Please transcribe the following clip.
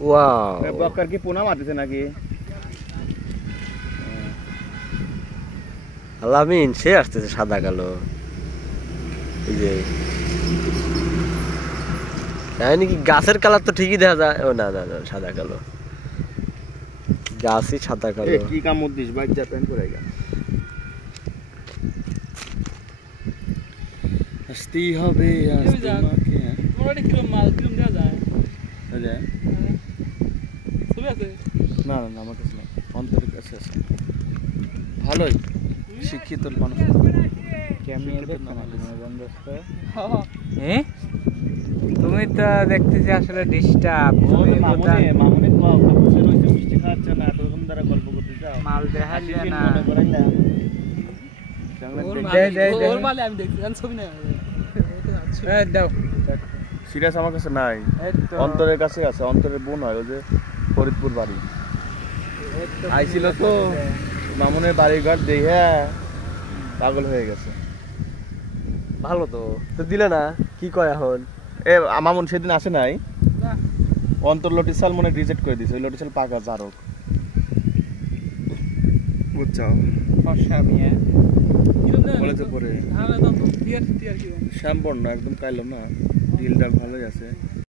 Wow বক্কার কি পোনা মারতেছে নাকি? আলামিন সে আসতেছে সাদা কালো এই যে তাই নাকি গাছের কালার তো ঠিকই দেখা যায় ও না না না সাদা কালো গাছই সাদা কালো কি কামড় দিস বাইক যা প্যান করে গা আসতেই হবে আজ তোমাকে মোটামুটি কিলো মাল কিলো দেওয়া যায় আচ্ছা ছবি আছে না না আমার কাছে না অন্তরের কাছে আছে ভালোই শিক্ষিত মানুষ কেমনি দেখছো না তুমি বন্ধুস্ত তুমি তো দেখতেছি আসলে ডিস্টার্ব মামুনি কাপড়ে রইছে মিষ্টি খাচ্ছে না তখন দ্বারা গল্প করতে যাও মাল দেখাইলে না মনে করেন না ওর মালে আমি দেখছি ছবি না এই দাও সিরিয়াস আমার কাছে নাই অন্তরের কাছে আছে অন্তরের বোন হয় ওই যে ফরিদপুর বাড়ি আইছিল তো মামুনের বাড়িঘর দেখে পাগল হয়ে গেছে ভালো তো তো দিলে না কি কয় এখন এ মামুন সেদিন আসে নাই অন্তর লটিসাল মনে রিজেক্ট করে দিয়েছে ওই লটিসাল পাকা জারক বুঝছো ফর্সা মিয়া কলেজে পড়ে হ্যাঁ দাও টিয়ার কি শ্যামবর্ণ একদম কাইলাম না ডিলটা ভালোই আছে